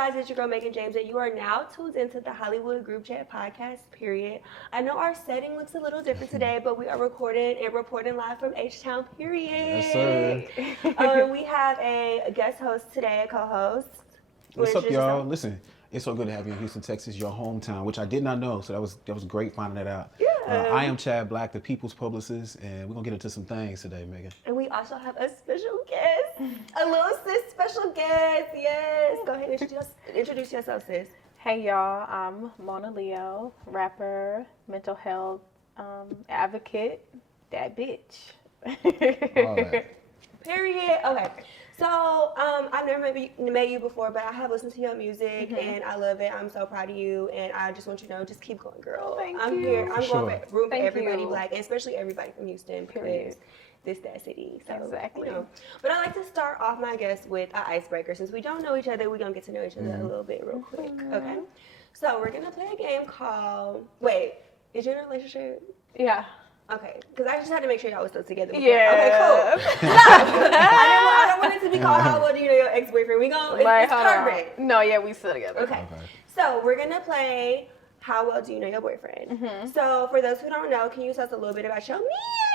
guys, it's your girl Megan James, and you are now tuned into the Hollywood Groupchat Podcast, period. I know our setting looks a little different today, but we are recording and reporting live from H-Town, period. Yes, sir. We have a guest host today, a co-host. What's up, y'all? Listen, it's so good to have you in Houston, Texas, your hometown, which I did not know, so that was great finding that out. Yeah. I am Chad Black, the People's Publicist, and we're going to get into some things today, Megan. And we also have a special guest, a little sis special guest, yes. Go ahead and introduce yourself, sis. Hey y'all, I'm Monaleo, rapper, mental health advocate, that bitch. All that. Period. Okay. So, I've never met you before, but I have listened to your music and I love it. I'm so proud of you, and I just want you to know, just keep going, girl. I'm here. I'm going to room for everybody Black, and especially everybody from Houston, because that city. So, exactly. You know. But I like to start off my guests with an icebreaker. Since we don't know each other, we're gonna get to know each other a little bit real quick. Okay. So we're gonna play a game called. Wait, is you in a relationship? Yeah. Okay, because I just had to make sure y'all was still together. Before. Yeah. Okay, cool. I don't want it to be called how well do you know your ex-boyfriend. We gonna it's current. No, yeah, we still together. Okay. So we're gonna play how well do you know your boyfriend. So for those who don't know, can you tell us a little bit about your man,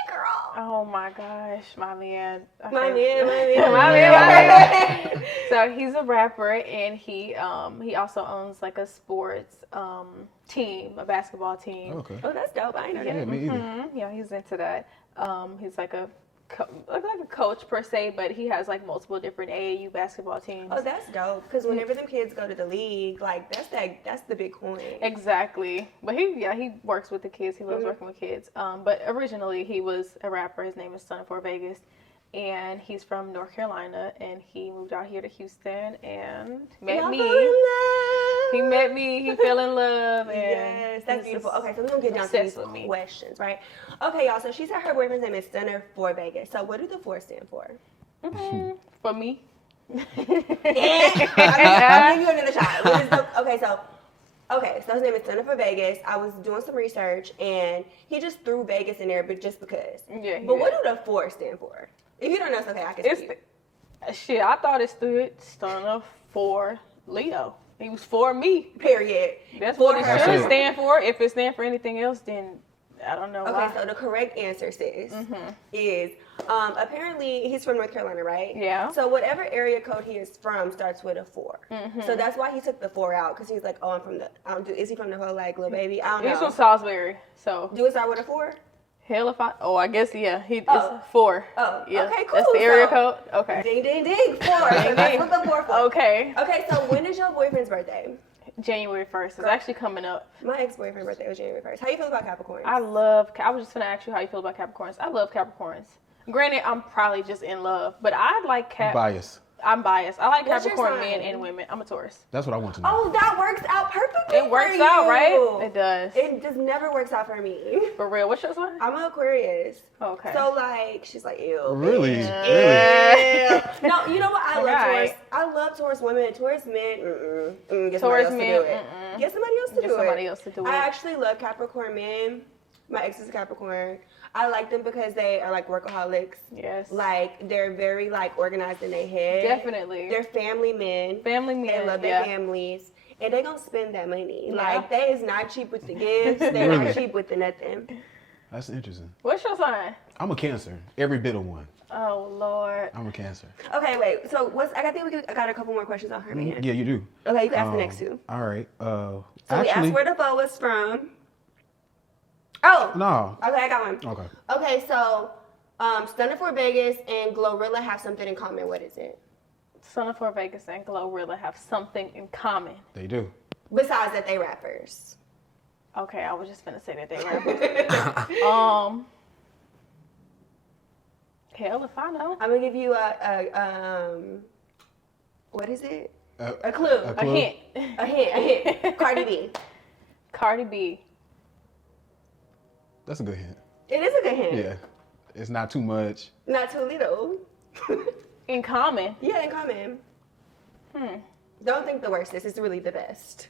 girl? Oh my gosh, my man. Okay. My man. My man. So he's a rapper, and he also owns like a sports team, a basketball team. Okay. Oh, that's dope. I ain't know that. Yeah, me either. Yeah, he's into that. He's like a coach per se, but he has like multiple different AAU basketball teams. Oh, that's dope. Because whenever them kids go to the league, like that's the big coin. Exactly. But he works with the kids. He loves working with kids. But originally he was a rapper. His name is Stallion for Vegas. And he's from North Carolina, and he moved out here to Houston and met me. He met me. He fell in love. And yes, that's beautiful. Okay, so we're gonna get down to these questions, right? Okay, y'all. So she said her boyfriend's name is Stunner for Vegas. So what do the 4 stand for? For me. I'll give you another shot. Okay, so his name is Stunner for Vegas. I was doing some research, and he just threw Vegas in there, but just because. Yeah. But what do the 4 stand for? If you don't know, it's okay. I can speak. Shit, I thought it stood Stunner for Leo. He was for me. Period. That's what it should stand for. If it stands for anything else, then I don't know why. Okay, so the correct answer, sis, is apparently he's from North Carolina, right? Yeah. So whatever area code he is from starts with a 4. So that's why he took the 4 out, because he's like, oh, I'm from the. Is he from the whole like little baby? I don't know. He's from Salisbury, so. Do it start with a 4? Hell if I. Oh, I guess yeah. It's 4. Oh, yeah. Okay, cool. That's the area code. Okay. Ding, ding, ding. 4. So that's what the 4 for. Okay. Okay, so when is your boyfriend's birthday? January 1st. It's actually coming up. My ex-boyfriend's birthday was January 1st. How you feel about Capricorns? I was just gonna ask you how you feel about Capricorns. I love Capricorns. Granted, I'm probably just in love, but I like Bias. I'm biased. I like What's Capricorn your sign? men and women. I'm a Taurus. That's what I want to know. Oh, that works out perfectly. It works for out, you. right? It does. It just never works out for me. For real. What's your sign? I'm an Aquarius. Okay. So like, she's like, ew. Really? Bitch. Really? Ew. No, you know what? I love Right. Taurus. I love Taurus women. Taurus men, get Taurus somebody men, else to do it. Get somebody else to do it. somebody else to do it. I actually love Capricorn men. My ex is a Capricorn. I like them because they are like workaholics. Yes. Like they're very like organized in their head. Definitely. They're family men. Family men. They love their families. And they gonna spend that money. Yeah. Like they is not cheap with the gifts. They're not cheap with the nothing. That's interesting. What's your sign? I'm a Cancer. Every bit of one. Oh Lord. I'm a Cancer. Okay, wait. So I got a couple more questions on her, man. Yeah, you do. Okay, you can ask the next 2. All right. So Actually, we asked where the foe was from. Oh. No. Okay, I got one. Okay. Okay, so Stunner for Vegas and Glorilla have something in common. What is it? Stunner for Vegas and Glorilla have something in common. They do. Besides that, they rappers. Okay, I was just gonna say that they rappers. Hell if I know. I'm gonna give you a what is it? A clue. A hint. A hint. Cardi B. Cardi B. That's a good hint. It is a good hint. Yeah. It's not too much. Not too little. In common. Yeah, in common. Don't think the worst. This is really the best.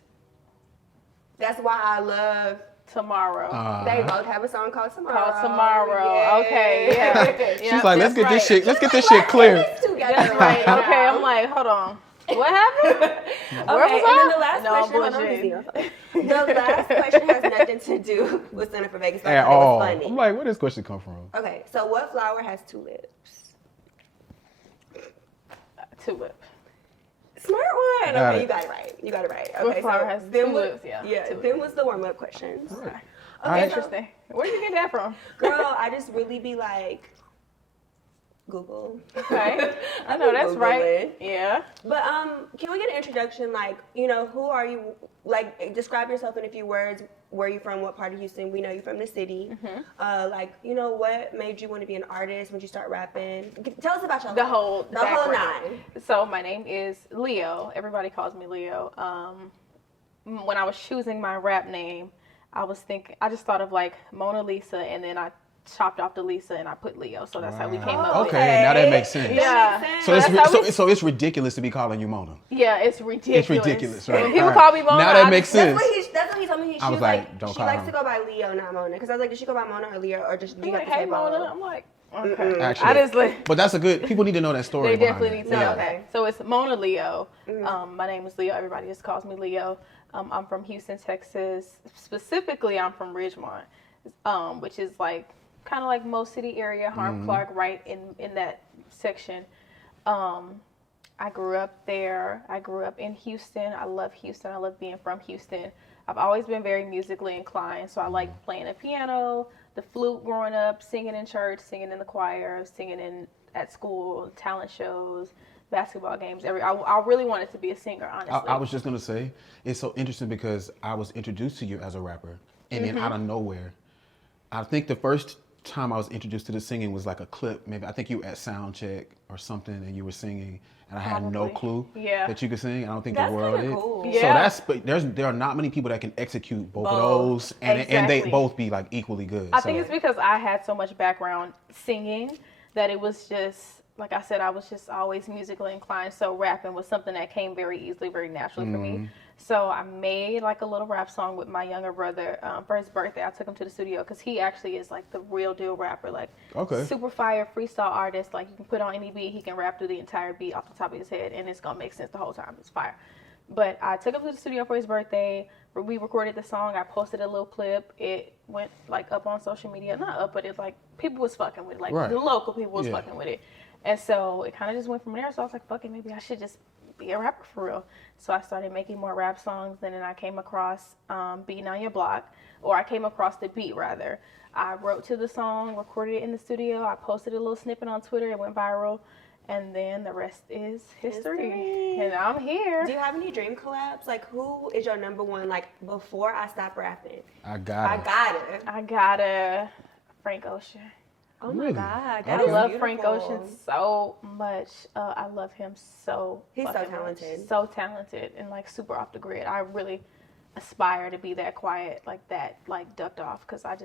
That's why I love Tomorrow. They both have a song called Tomorrow. Called Tomorrow. Yeah. Okay, yeah. She's like, let's get this shit clear. Together, That's right. now. Okay, I'm like, hold on. What happened? Okay, and then the last question. The last question has nothing to do with Center for Vegas. At all. I'm like, where does this question come from? Okay, so what flower has two lips? Tulip. Smart one. Okay, you got it right. Okay, what flower has two lips? Yeah, then was the warm-up questions. Right. Okay, Interesting. Where did you get that from? Girl, I just really be like, Google. Okay. I know that's right. Yeah. But can we get an introduction? Like, who are you? Like, describe yourself in a few words. Where are you from? What part of Houston? We know you're from the city. Mm-hmm. What made you want to be an artist when you start rapping? Tell us about your The whole nine. So my name is Leo. Everybody calls me Leo. When I was choosing my rap name, I just thought of like Mona Lisa, and then I chopped off the Lisa and I put Leo, so that's how we came up with it. Okay, now that makes sense. Yeah. So it's ridiculous to be calling you Mona. Yeah, it's ridiculous. It's ridiculous, right? When people call me Mona, now that makes sense. That's what he told me. I was like, don't she call likes her. to go by Leo, not Mona. Because I was like, did she go by Mona or Leo, or just do you have to say Mona? both? I'm like, okay. Actually, I just like. but that's a good. People need to know that story. They definitely need to know Okay. that. So it's Mona Leo. My name is Leo. Everybody just calls me Leo. I'm from Houston, Texas. Specifically, I'm from Ridgemont, which is like kind of like Mo City area, Harlem Clark, right in that section. I grew up there. I grew up in Houston. I love Houston. I love being from Houston. I've always been very musically inclined, so I like playing the piano, the flute growing up, singing in church, singing in the choir, singing at school, talent shows, basketball games. I really wanted to be a singer, honestly. I was just gonna say, it's so interesting because I was introduced to you as a rapper, and then out of nowhere, I think the first time I was introduced to the singing was like a clip. Maybe I think you were at sound check or something, and you were singing, and I had no clue that you could sing. I don't think the world did. Cool. Yeah. So there are not many people that can execute both of those, and they both be like equally good. I think it's because I had so much background singing that it was just, like I said, I was just always musically inclined. So rapping was something that came very easily, very naturally for me. So I made like a little rap song with my younger brother for his birthday. I took him to the studio because he actually is like the real deal rapper, like super fire freestyle artist. Like you can put on any beat, he can rap through the entire beat off the top of his head, and it's gonna make sense the whole time. It's fire. But I took him to the studio for his birthday. We recorded the song. I posted a little clip. It went like up on social media, not up, but it's like people was fucking with it. Like the local people was fucking with it. And so it kind of just went from there. So I was like, fuck it, maybe I should just be a rapper for real. So I started making more rap songs, and then I came across Beating on Your Block, or I came across the beat rather. I wrote to the song, recorded it in the studio. I posted a little snippet on Twitter. It went viral. And then the rest is history. And I'm here. Do you have any dream collabs? Like, who is your number one? Like, before I stop rapping, I got a Frank Ocean. Oh my God. I love Frank Ocean so much. I love him so He's so talented. Much. So talented and like super off the grid. I really aspire to be that quiet, like that, like ducked off, because I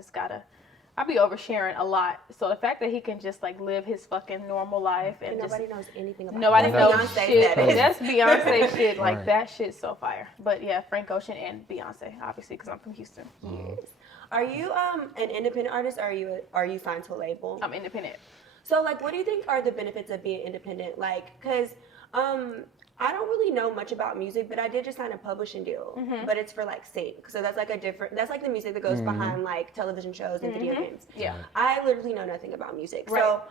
be oversharing a lot. So the fact that he can just like live his fucking normal life and nobody knows anything about nobody knows Beyonce shit. that. That's Beyonce shit. Like that shit's so fire. But yeah, Frank Ocean and Beyonce, obviously, because I'm from Houston. Yes. Are you an independent artist, or are you signed to a label? I'm independent. So like, what do you think are the benefits of being independent? Like, because I don't really know much about music, but I did just sign a publishing deal. But it's for like sync. So that's like that's like the music that goes behind like television shows and video games. Yeah. I literally know nothing about music. Right. So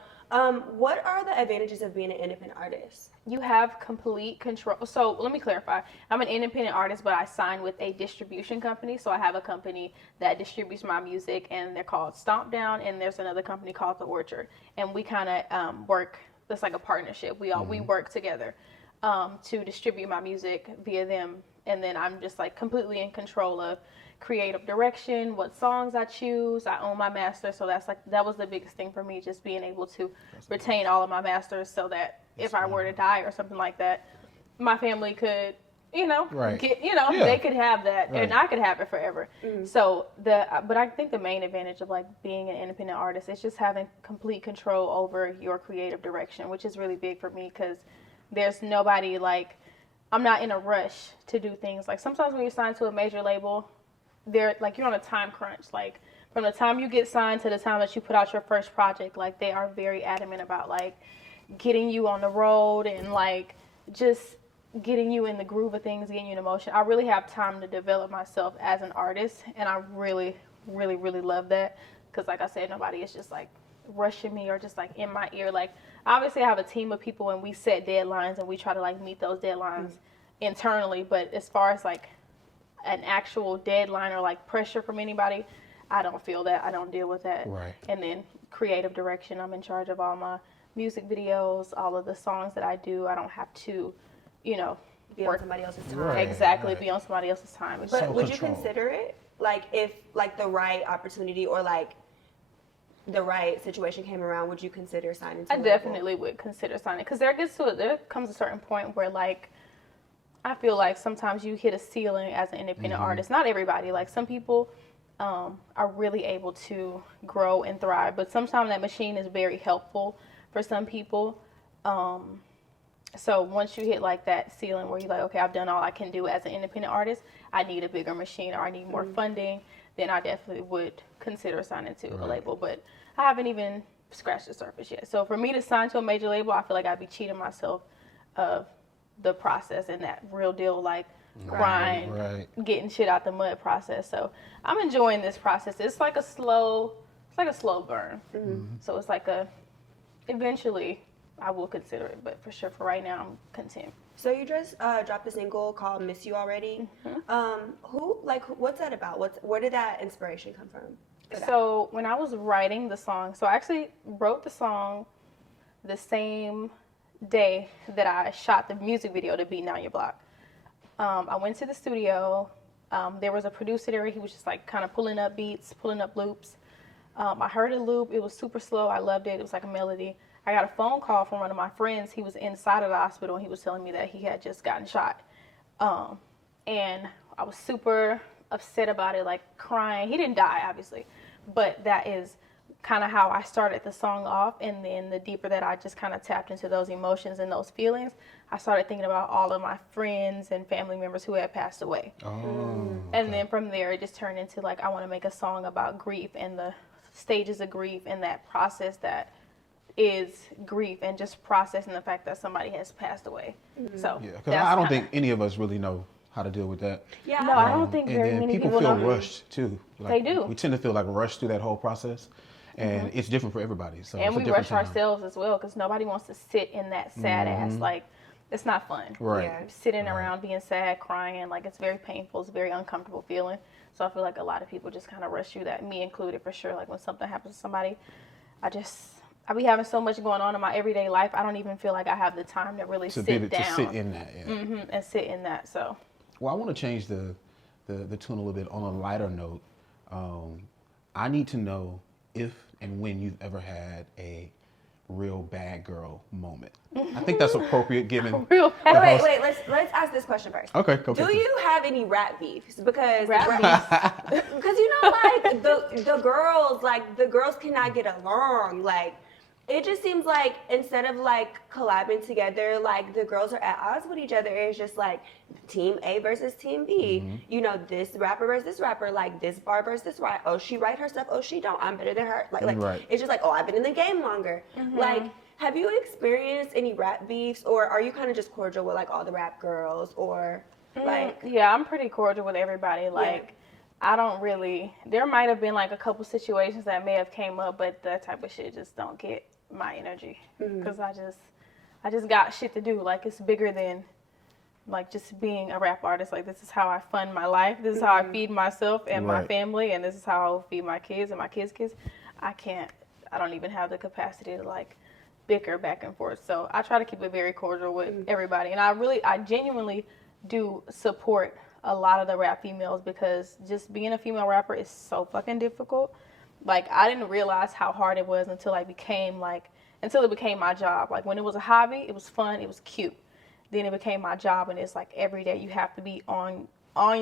what are the advantages of being an independent artist? You have complete control. So let me clarify. I'm an independent artist, but I sign with a distribution company. So I have a company that distributes my music, and they're called Stomp Down, and there's another company called The Orchard. And we kind of work, it's like a partnership. We work together to distribute my music via them. And then I'm just like completely in control of creative direction, what songs I choose. I own my master, so that was the biggest thing for me, just being able to retain all of my masters, so that if I were to die or something like that, my family could, they could have that, and I could have it forever. So but I think the main advantage of like being an independent artist is just having complete control over your creative direction, which is really big for me, because there's nobody like, I'm not in a rush to do things. Like sometimes when you're signed to a major label, they're like, you're on a time crunch. Like from the time you get signed to the time that you put out your first project, like they are very adamant about like getting you on the road and like just getting you in the groove of things, getting you in emotion. I really have time to develop myself as an artist, and I really, really, really love that. Because like I said, nobody is just like rushing me or just like in my ear. Like, obviously I have a team of people and we set deadlines and we try to like meet those deadlines internally. But as far as like an actual deadline or like pressure from anybody, I don't feel that. I don't deal with that. Right. And then creative direction, I'm in charge of all my music videos, all of the songs that I do. I don't have to, you know, Be on somebody else's time. Right. Exactly, be on somebody else's time. But So would control. you consider it? Like, if like the right opportunity or like the right situation came around, would you consider signing to a I label? definitely would consider signing, because there comes a certain point where like I feel like sometimes you hit a ceiling as an independent artist. Not everybody. Like some people are really able to grow and thrive, but sometimes that machine is very helpful for some people. So once you hit like that ceiling where you're like, okay, I've done all I can do as an independent artist, I need a bigger machine or I need more funding, then I definitely would consider signing to a label. But I haven't even scratched the surface yet. So for me to sign to a major label, I feel like I'd be cheating myself of the process and that real deal like grind, getting shit out the mud process. So I'm enjoying this process. It's like a slow burn. So it's like eventually I will consider it, but for sure for right now I'm content. So you just dropped a single called "Miss You Already." What's that about? Where did that inspiration come from? So when I was writing the song, so I actually wrote the song the same day that I shot the music video to Beating Down Your Block. I went to the studio. There was a producer there. He was just like kind of pulling up beats, pulling up loops. I heard a loop. It was super slow. I loved it. It was like a melody. I got a phone call from one of my friends. He was inside of the hospital and he was telling me that he had just gotten shot. And I was super upset about it, like crying. He didn't die, obviously, but that is kind of how I started the song off. And then the deeper that I just kind of tapped into those emotions and those feelings, I started thinking about all of my friends and family members who had passed away. And then from there, it just turned into like, I want to make a song about grief and the stages of grief and that process that is grief and just processing the fact that somebody has passed away. So yeah, because I don't think any of us really know how to deal with that. Yeah, no, I don't think very many people feel know. rushed too. Like, They do. We tend to feel like rushed through that whole process, and it's different for everybody. So And it's a we different rush time. ourselves as well because nobody wants to sit in that sad ass. Like, it's not fun. Right. Yeah. Sitting around being sad, crying, like it's very painful. It's a very uncomfortable feeling. So I feel like a lot of people just kind of rush through that, me included for sure. Like when something happens to somebody, I be having so much going on in my everyday life. I don't even feel like I have the time to really sit down. To sit in that. Yeah. And sit in that. So. Well, I want to change the tune a little bit on a lighter note. I need to know if and when you've ever had a real bad girl moment. I think that's appropriate given. Real bad. Wait. Let's ask this question first. Okay. Do you have any rap beefs? Because Rap because you know, like the girls cannot get along. Like it just seems like instead of like collabing together, like the girls are at odds with each other. It's just like team A versus team B. You know, this rapper versus this rapper. Like this bar versus this right. Oh, she write her stuff. Oh, she don't. I'm better than her. Like it's just like, oh, I've been in the game longer. Like, have you experienced any rap beefs, or are you kind of just cordial with like all the rap girls, or like? Yeah, I'm pretty cordial with everybody. Like. I don't really, there might have been like a couple situations that may have came up, but that type of shit just don't get my energy because I just got shit to do. Like it's bigger than like just being a rap artist. Like this is how I fund my life. This is how I feed myself and my family, and this is how I'll feed my kids and my kids' kids. I don't even have the capacity to like bicker back and forth. So I try to keep it very cordial with everybody. And I genuinely do support a lot of the rap females because just being a female rapper is so fucking difficult. Like I didn't realize how hard it was until it became my job. Like when it was a hobby, it was fun, it was cute. Then it became my job, and it's like every day you have to be on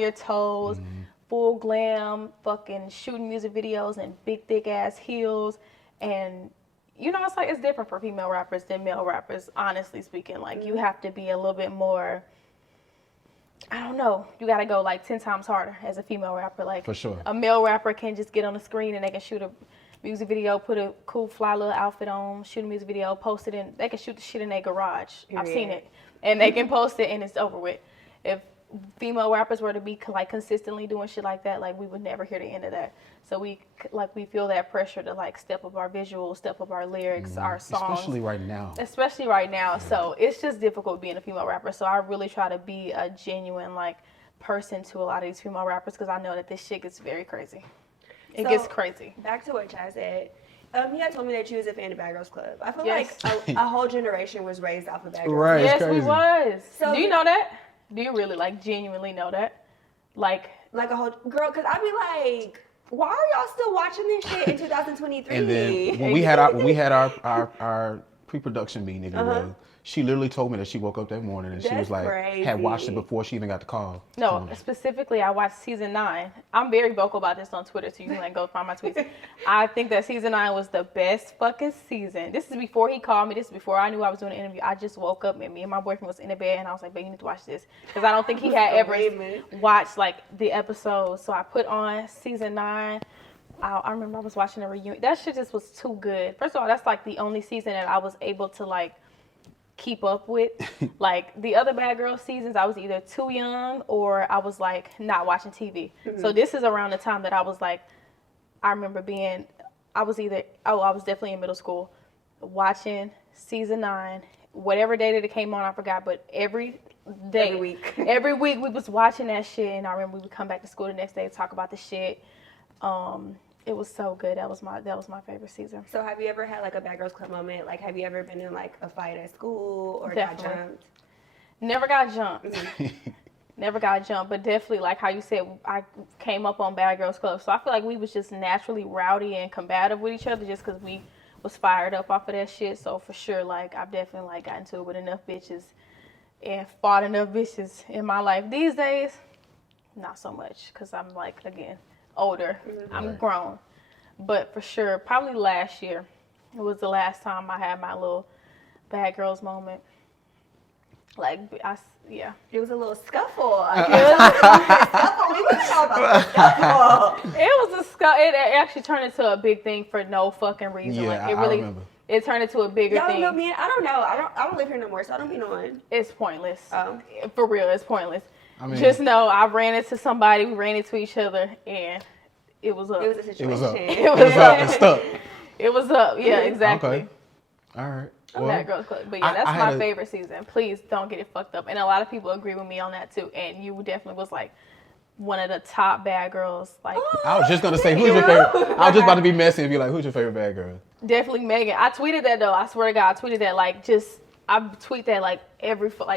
your toes, full glam, fucking shooting music videos and big thick ass heels. And you know, it's different for female rappers than male rappers, honestly speaking. Like you have to be a little bit more, I don't know. You got to go like 10 times harder as a female rapper. Like for sure. A male rapper can just get on the screen and they can shoot music video, put a cool fly little outfit on, shoot a music video, post it in. They can shoot the shit in their garage. I've seen it, and they can post it, and it's over with. If female rappers were to be like consistently doing shit like that, like we would never hear the end of that. So we feel that pressure to like step up our visuals, step up our lyrics, our songs. Especially right now. Yeah. So it's just difficult being a female rapper. So I really try to be a genuine like person to a lot of these female rappers because I know that this shit gets very crazy. It gets crazy. Back to what Chad said. He had told me that you was a fan of Bad Girls Club. I feel like a whole generation was raised off of Bad Girls Club. Right, yes, crazy. we was. So do you know that? Do you really like genuinely know that? Like a whole girl, because I'd be like, why are y'all still watching this shit in 2023? And then when we had our pre-production meeting, if you will, she literally told me that she woke up that morning and she was like, had watched it before she even got the call. No, specifically, I watched season 9. I'm very vocal about this on Twitter, so you can like go find my tweets. I think that season 9 was the best fucking season. This is before he called me. This is before I knew I was doing an interview. I just woke up and me and my boyfriend was in the bed, and I was like, babe, you need to watch this. Because I don't think he had ever watched like the episodes. So I put on season 9. I remember I was watching a reunion. That shit just was too good. First of all, that's like the only season that I was able to like keep up with. Like the other Bad Girl seasons, I was either too young or I was like not watching TV. So this is around the time that I was like, I remember I was definitely in middle school watching season 9, whatever day that it came on, I forgot, but every week we was watching that shit. And I remember we would come back to school the next day to talk about the shit. It was so good. That was my favorite season. So have you ever had like a Bad Girls Club moment? Like have you ever been in like a fight at school or got jumped? Never got jumped. Never got jumped, but definitely like how you said, I came up on Bad Girls Club. So I feel like we was just naturally rowdy and combative with each other just because we was fired up off of that shit. So for sure, like I've definitely like got into it with enough bitches and fought enough bitches in my life. These days, not so much because I'm like, again, older. I'm grown. But for sure, probably last year was the last time I had my little Bad Girls moment. Like, It was a little scuffle. We can talk about the scuffle. It was a scuffle. It actually turned into a big thing for no fucking reason. Yeah, like, I remember. It turned into a bigger thing. Y'all know me? I don't know. I don't live here no more, so I don't be knowing. It's pointless. Oh. For real, it's pointless. I mean, just know I ran into somebody, we ran into each other, and it was up. It was a situation. It was up. It was up. It stuck. It was up. Yeah, exactly. Okay. All right. Well, Bad Girls Club. But yeah, that's my favorite season. Please don't get it fucked up. And a lot of people agree with me on that too. And you definitely was like one of the top bad girls. Like I was just gonna say, who's your favorite? I was just about to be messy and be like, who's your favorite bad girl? Definitely Megan. I tweeted that though. I swear to God, I tweeted that I tweet that like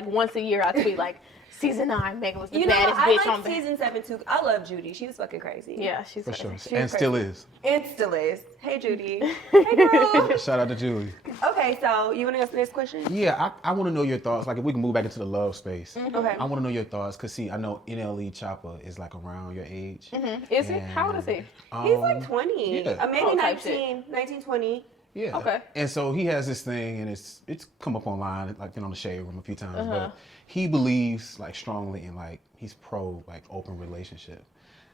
once a year. I tweet like season 9, Megan was the baddest bitch on season 7 too. I love Judy. She was fucking crazy. Yeah, she's for sure, she and still is. And still is. Hey Judy. Hey girl. Shout out to Julie. Okay, so you want to go to the next question? Yeah, I want to know your thoughts. Like if we can move back into the love space. Okay. I want to know your thoughts because see, I know NLE Chopper is like around your age. Is he? How old is he? He's like 20. Yeah. Maybe 19, 20. Yeah. Okay. And so he has this thing, and it's come up online, like in on the Shade Room a few times. But he believes like strongly in like he's pro like open relationship,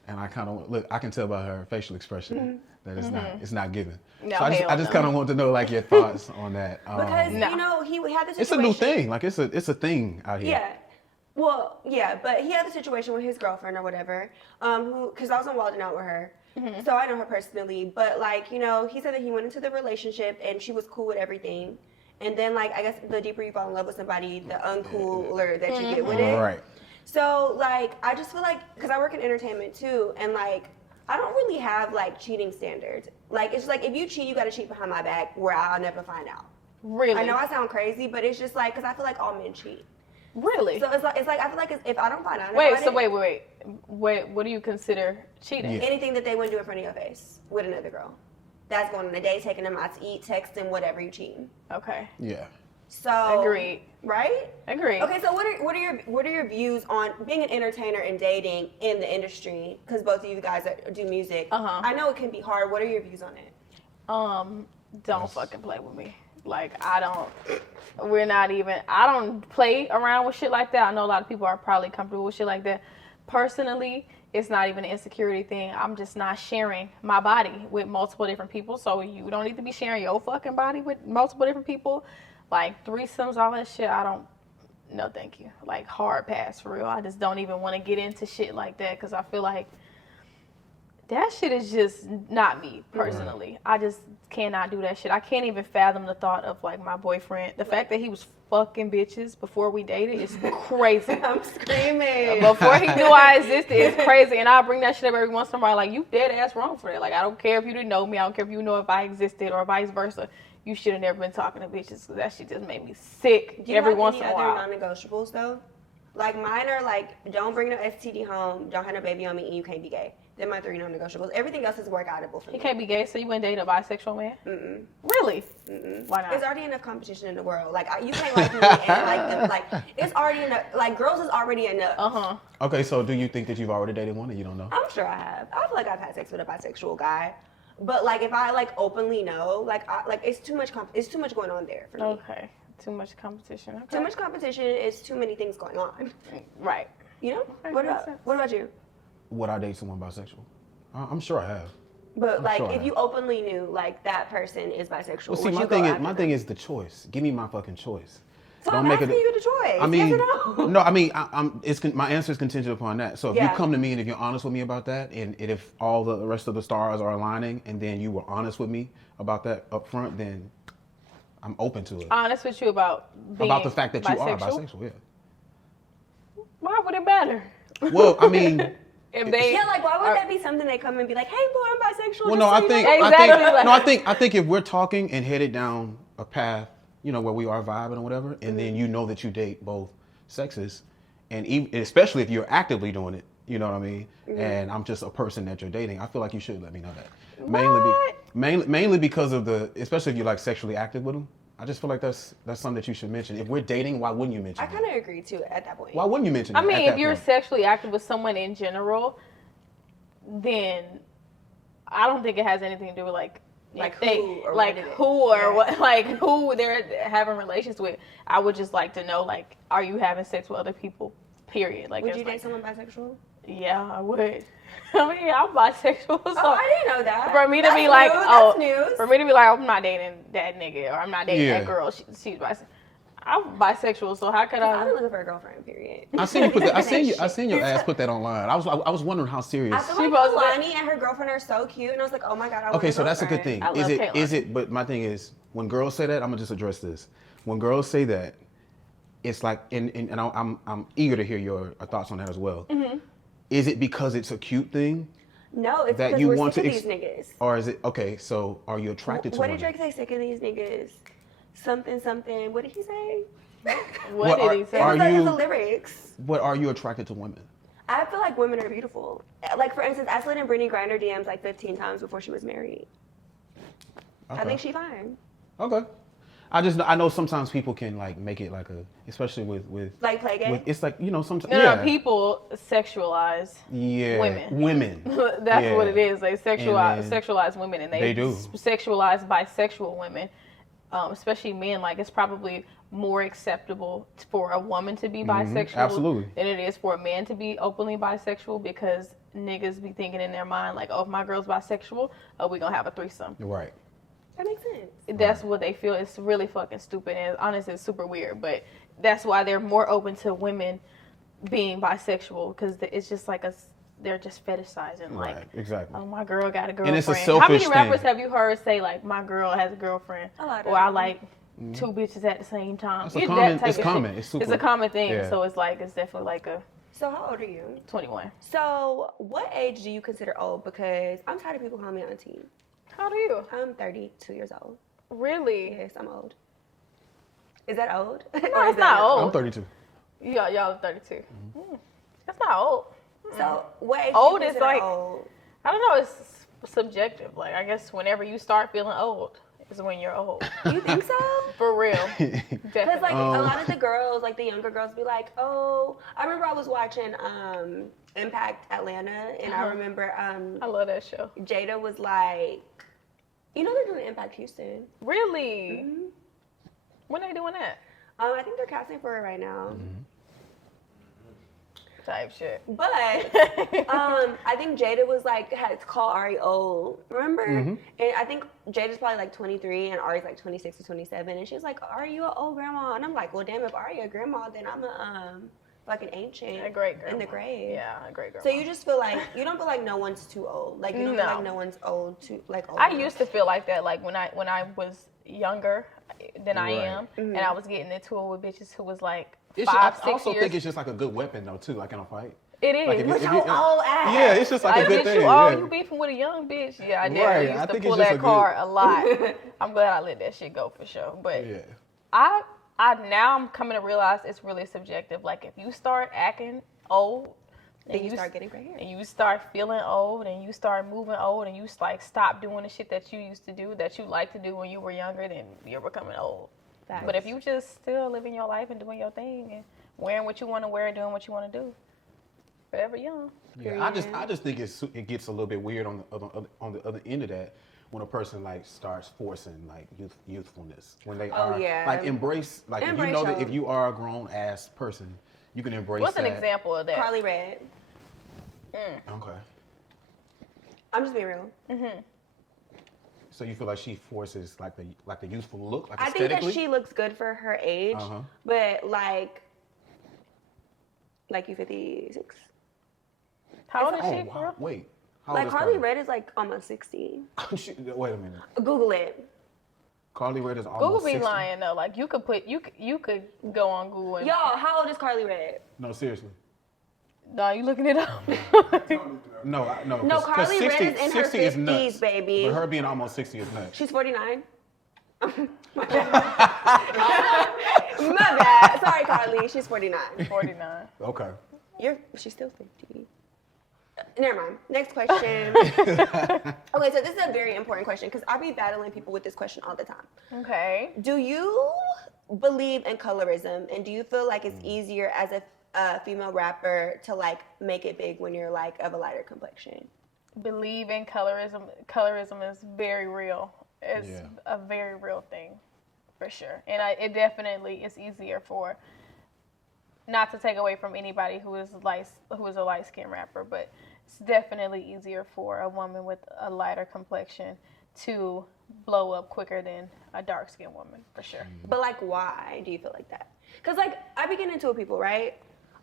and I kind of look. I can tell by her facial expression that it's not given. No, so I just kind of want to know like your thoughts on that. Because you know he had this situation. It's a new thing. Like it's a thing out here. Yeah. Well, yeah, but he had a situation with his girlfriend or whatever, because I was on Wild 'N Out with her. So I know her personally, but like, you know, he said that he went into the relationship and she was cool with everything. And then like, I guess the deeper you fall in love with somebody, the uncooler that you get with it. Right. So like, I just feel like, cause I work in entertainment too, and like, I don't really have like cheating standards. Like, it's like, if you cheat, you gotta cheat behind my back where I'll never find out. Really? I know I sound crazy, but it's just like, cause I feel like all men cheat. Really? So it's like I feel like if I don't find out. Wait. What do you consider cheating? Yeah. Anything that they wouldn't do in front of your face with another girl. That's going on a date, taking them out to eat, texting, whatever, you cheating. Okay. Yeah. So agreed. Right? Agreed. Okay, so what are your views on being an entertainer and dating in the industry? Because both of you guys do music. I know it can be hard. What are your views on it? Don't fucking play with me. Like, I don't play around with shit like that. I know a lot of people are probably comfortable with shit like that. personally, it's not even an insecurity thing. I'm just not sharing my body with multiple different people. So you don't need to be sharing your fucking body with multiple different people. Like threesomes, all that shit, I don't, no thank you. Like hard pass for real. I just don't even want to get into shit like that because I feel like that shit is just not me personally. I just cannot do that shit. I can't even fathom the thought of like my boyfriend. The fact that he was fucking bitches before we dated is crazy. I'm screaming. Before he knew I existed, it's crazy. And I bring that shit up every once in a while. Like, you dead ass wrong for that. Like, I don't care if you didn't know me. I don't care if you know if I existed or vice versa. You should have never been talking to bitches because that shit just made me sick every once in a while. Do you have any other non-negotiables though? Like mine are like, don't bring no STD home, don't have no baby on me, and you can't be gay. They're my 3 non-negotiables. Everything else is work-outable for me. You can't be gay, so you wouldn't date a bisexual man? Mm-mm. Really? Mm-mm. Why not? There's already enough competition in the world. Like, you can't like me and like them. Like, it's already enough. Like, girls is already enough. Uh-huh. Okay, so do you think that you've already dated one and you don't know? I'm sure I have. I feel like I've had sex with a bisexual guy. But, like, if I, like, openly know, like, it's too much going on there for me. Okay. Too much competition. Okay. Too much competition is too many things going on. Right. You know? Okay, What about you? Would I date someone bisexual? I'm sure I have. But, like, sure I if you openly knew, like, that person is bisexual, Well, see, my thing is the choice. Give me my fucking choice. So I'm asking you the choice. I mean, yes or no? No, I mean, my answer is contingent upon that. So if you Yeah. come to me and if you're honest with me about that, and if all the rest of the stars are aligning, and then you were honest with me about that up front, then I'm open to it. Honest with you about being About the fact that you are bisexual? bisexual, yeah. Why would it matter? Well, I mean, If they Yeah, like, why would that be something they come and be like, hey, boy, I'm bisexual? well, just no, so I you think, know? Exactly. I think if we're talking and headed down a path, you know, where we are vibing or whatever, and then you know that you date both sexes, and especially if you're actively doing it, you know what I mean? And I'm just a person that you're dating, I feel like you should let me know that. Mainly because of especially if you're like sexually active with them. I just feel like that's something that you should mention. If we're dating, why wouldn't you mention it? I kind of agree, too, at that point. Why wouldn't you mention it? I mean, at if that you're point? sexually active with someone in general, then I don't think it has anything to do with like who they're having relations with. I would just like to know, like, are you having sex with other people? Period. Like, Would you date someone bisexual? Yeah, I would. I mean, I'm bisexual, so I didn't know that. for me to be like, I'm not dating that nigga, or I'm not dating that girl. She's bisexual. I'm bisexual, so how could I? I've been looking for a girlfriend. Period. I seen you put that. I seen your ass put that online. I was wondering how serious. I feel like Kalani and her girlfriend are so cute, and I was like, oh my god, I want Okay, a so that's a good thing. girlfriend. Is it? But my thing is, when girls say that, I'm gonna just address this. When girls say that, it's like, and I'm eager to hear your thoughts on that as well. Mm-hmm. Is it because it's a cute thing? No, it's that because you we're want sick to of these niggas. Or is it okay? So are you attracted to? What women? did Drake say? Sick of these niggas. Something. What did he say? What did he say? It was the lyrics. But are you attracted to women? I feel like women are beautiful. Like, for instance, I slid in Brittany Griner DMs like 15 times before she was married. Okay. I think she's fine. Okay. I know sometimes people can like make it like especially with like play game. It's like, you know, sometimes No, people sexualize women. That's what it is. They sexualize women, and they do sexualize bisexual women, especially men. Like, it's probably more acceptable for a woman to be bisexual than it is for a man to be openly bisexual, because niggas be thinking in their mind like, oh, if my girl's bisexual, we gonna have a threesome. Right. That makes sense. That's what they feel. It's really fucking stupid, and honestly, it's super weird. But that's why they're more open to women being bisexual, because it's just like they're just fetishizing. Like, exactly. Oh, my girl got a girlfriend. And it's a selfish How many rappers have you heard say like, my girl has a girlfriend, or I like two bitches at the same time? It's common. It's a common thing. Yeah. So it's like, it's definitely like a. So how old are you? 21. So what age do you consider old? Because I'm tired of people calling me auntie. How old are you? I'm 32 years old. Really? Yes, I'm old. Is that old? No, it's not old. I'm 32. Y'all are 32. That's not old. So what age old do you is like, old? I don't know, it's subjective. Like, I guess whenever you start feeling old is when you're old. You think so? For real. Because like a lot of the girls, like the younger girls, be like, oh, I remember I was watching Impact Atlanta, and I remember I love that show. Jada was like, you know, they're doing Impact Houston. Really? Mm-hmm. When are they doing that? I think they're casting for it right now. type shit. But I think Jada was like had to call Ari old. Remember? Mm-hmm. And I think Jada's probably like 23 and Ari's like 26 or 27. And she was like, "Are you an old grandma?" And I'm like, "Well, damn, if Ari a grandma, then I'm like an ancient, A great grandma. in the grave." Yeah, a great grandma. So you just feel like you don't feel like no one's too old. Like you don't feel like no one's old too like old. I used to feel like that, like when I was younger than I Right. am, and I was getting into it with bitches who was like It's 5, 6 I also years. think it's just like a good weapon though too, like in a fight. It is. Like if With if your old ass. Yeah, it's just like Like, a good bitch, thing. you Yeah. beefing with a young bitch. Yeah, I Right, definitely I used to think pull it's just that a good- card a lot. I'm glad I let that shit go for sure. But Yeah. I now I'm coming to realize it's really subjective. Like if you start acting old, Then you start getting gray hair. and you start feeling old, and you start moving old, and you like stop doing the shit that you used to do, that you liked to do when you were younger, then you're becoming old. Facts. But if you just still living your life and doing your thing and wearing what you want to wear and doing what you want to do, forever young. Yeah, I just think it gets a little bit weird on the other end of that when a person like starts forcing like youthfulness when they are like embrace like if you know that if you are a grown ass person you can embrace. What's that. an example of that? Carly Red. Okay. I'm just being real. So you feel like she forces like the youthful look, like I think aesthetically? that she looks good for her age, but like you 56. How old is Oh she? wow! Wait. How old Like is Carly Red is like almost 60. Wait a minute. Google it. Carly Red is almost Google be 60. lying though. Like you could go on Google and Y'all, how old is Carly Red? No, seriously. no, you looking it up. No. No, 'cause Carly 60, Red is in her 60 is 50s, nuts. baby. But her being almost 60 is nuts. She's 49. My bad. Sorry, Carly. She's 49. 49. Okay. She's still 50. Never mind. Next question. Okay, so this is a very important question because I be battling people with this question all the time. Okay. Do you believe in colorism, and do you feel like it's easier as a female rapper to like make it big when you're like of a lighter complexion? Believe in colorism. Colorism is very real. It's Yeah. a very real thing, for sure. And it definitely is easier for, not to take away from anybody who is a light skinned rapper, but it's definitely easier for a woman with a lighter complexion to blow up quicker than a dark skinned woman, for sure. But like, why do you feel like that? Because like, I be getting into it with people, right?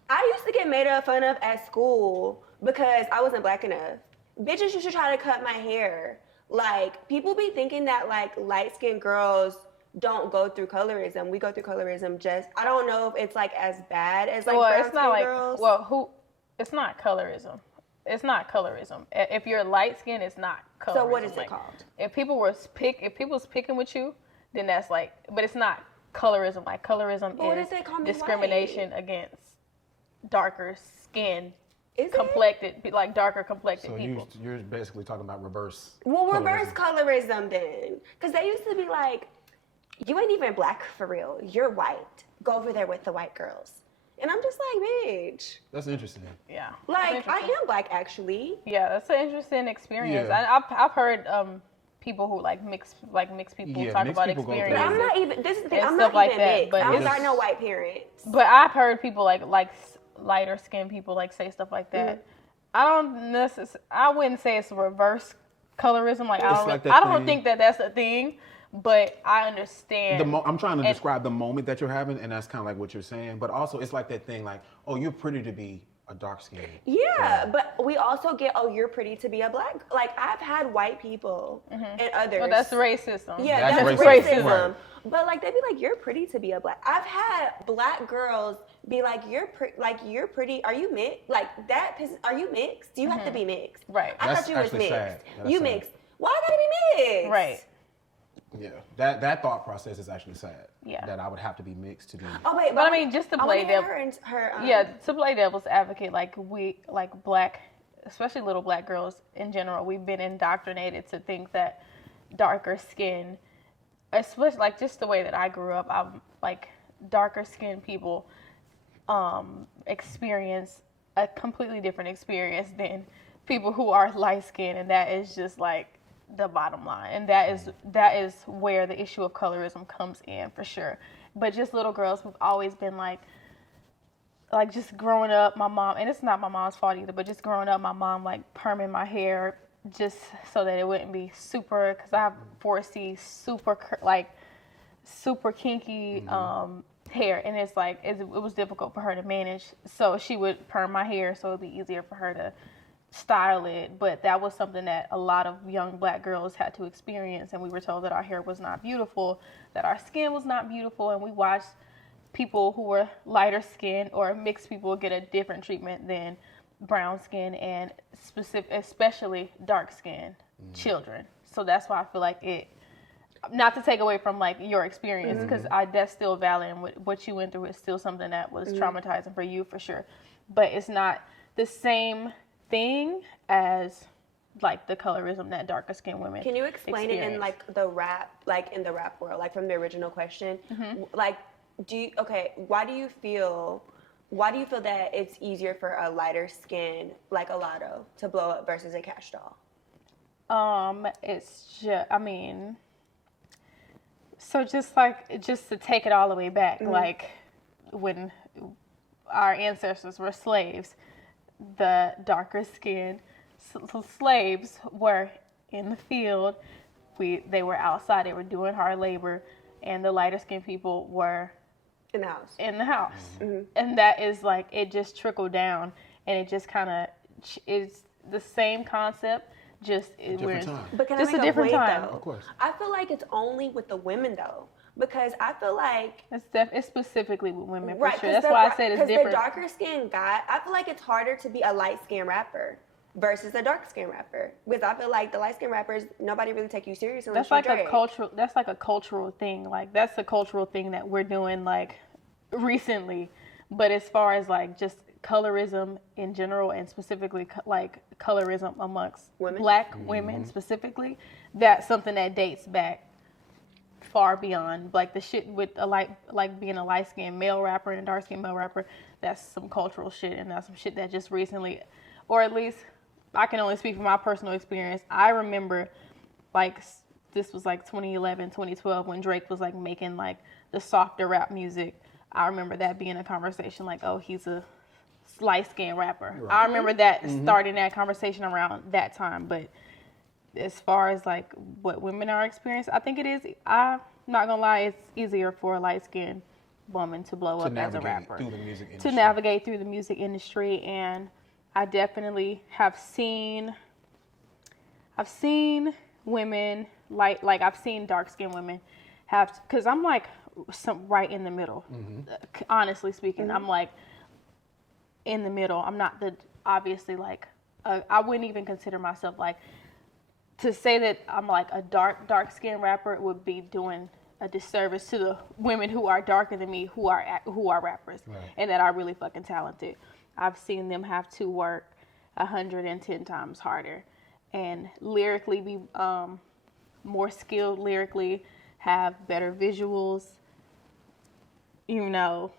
I used to get made fun of at school because I wasn't black enough. Bitches used to try to cut my hair. Like, people be thinking that like light-skinned girls don't go through colorism. We go through colorism just, I don't know if it's like as bad as like brown-skinned girls. It's not colorism. It's not colorism. If you're light skinned, it's not colorism. So what is it called? If people was picking with you, then that's like, but it's not colorism. Like colorism But what is if they call me discrimination against darker skin, Is it? like darker complected So people. you're basically talking about reverse. Well, colorism. reverse colorism then. Because they used to be like, you ain't even black for real. You're white. Go over there with the white girls. And I'm just like, bitch. That's interesting. Yeah. Like, I am black actually. Yeah, that's an interesting experience. Yeah. I've heard people who like mix people Yeah, talk mixed about people go through But experiences. I'm not even, this is the thing, And I'm stuff not like even that, mixed. but I it's- got no white parents. But I've heard people like lighter skinned people like say stuff like that. I wouldn't say it's reverse colorism. Like It's like that I don't thing- think that that's a thing. But I understand. I'm trying to describe the moment that you're having, and that's kind of like what you're saying. But also, it's like that thing, like, oh, you're pretty to be a dark skin. Yeah, but we also get, oh, you're pretty to be a black. Like, I've had white people and others. Well, that's racism. Yeah, That's that's racism. racism. Right. But like, they be like, you're pretty to be a black. I've had black girls be like, you're pretty. Are you mixed? Like that. Are you mixed? You have to be mixed. Right. I That's thought you was actually mixed. sad. That's You sad. mixed. Why I gotta be mixed? Right. Yeah, that thought process is actually sad. Yeah. That I would have to be mixed to be. Oh wait, But I mean, just to I wanna play hear devil. her To play devil's advocate, like black, especially little black girls in general, we've been indoctrinated to think that darker skin, especially like just the way that I grew up, I'm like darker skinned people experience a completely different experience than people who are light skinned, and that is just like the bottom line, and that is where the issue of colorism comes in for sure. But just little girls who've always been like, like just growing up, my mom, and it's not my mom's fault either, but just growing up, my mom like perming my hair just so that it wouldn't be super, because I have 4C, super kinky hair, and it's like it was difficult for her to manage. So she would perm my hair so it'd be easier for her to style it. But that was something that a lot of young black girls had to experience, and we were told that our hair was not beautiful, that our skin was not beautiful, and we watched people who were lighter skinned or mixed people get a different treatment than brown skin and especially dark skinned children. So that's why I feel like it, not to take away from like your experience, because that's still valid, and what you went through is still something that was traumatizing for you for sure, but it's not the same thing as like the colorism that darker skinned women Can you explain it in like the rap, like in the rap world, like from the original question, like why do you feel that it's easier for a lighter skin like a Lotto to blow up versus a Cash Doll? It's just, I mean, so just to take it all the way back, like when our ancestors were slaves, the darker skinned slaves were in the field. They were outside, they were doing hard labor, and the lighter skinned people were in the house. And that is like, it just trickled down, and it just kind of is the same concept, just different time. But can just I make a different time. Though? Of course. I feel like it's only with the women though, because I feel like it's specifically with women for sure. That's why I said it's different. Because the darker skinned guy, I feel like it's harder to be a light skinned rapper versus a dark skinned rapper, because I feel like the light skinned rappers, nobody really take you serious unless that's like Drake. that's like a cultural thing. Like that's the cultural thing that we're doing like recently. But as far as like just colorism in general, and specifically like colorism amongst black women specifically, that's something that dates back far beyond like the shit with like being a light skinned male rapper and a dark skinned male rapper. That's some cultural shit, and that's some shit that just recently, or at least I can only speak from my personal experience. I remember like this was like 2011, 2012 when Drake was like making like the softer rap music. I remember that being a conversation like, oh, he's a light-skinned rapper. Right. I remember that starting that conversation around that time. But as far as like what women are experiencing, I think it is, I'm not gonna lie, it's easier for a light-skinned woman to blow up as a rapper. Through the music industry. To navigate through the music industry. And I definitely have seen women like I've seen dark-skinned women have, because I'm like right in the middle. Honestly speaking, I'm like in the middle. I'm not obviously like I wouldn't even consider myself like, to say that I'm like a dark skinned rapper would be doing a disservice to the women who are darker than me who are rappers, and that are really fucking talented. I've seen them have to work 110 times harder and lyrically be more skilled lyrically, have better visuals, and you know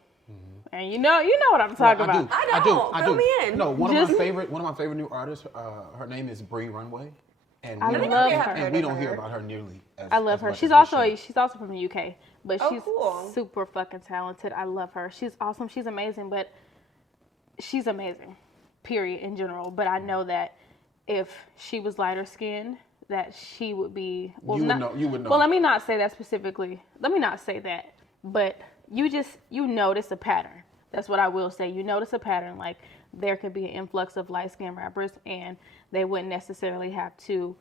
what I'm talking about. I do. Fill me in. No, one of my favorite new artists. Her name is Bree Runway, and I love her. And we don't hear about her nearly. I love her. She's also from the UK, but she's super fucking talented. I love her. She's awesome. She's amazing. But she's amazing, period, in general. But I know that if she was lighter skinned, that she would be. Well, you would know. Well, let me not say that specifically. Let me not say that. But you notice a pattern. That's what I will say. You notice a pattern. Like there could be an influx of light skinned rappers, and they wouldn't necessarily have to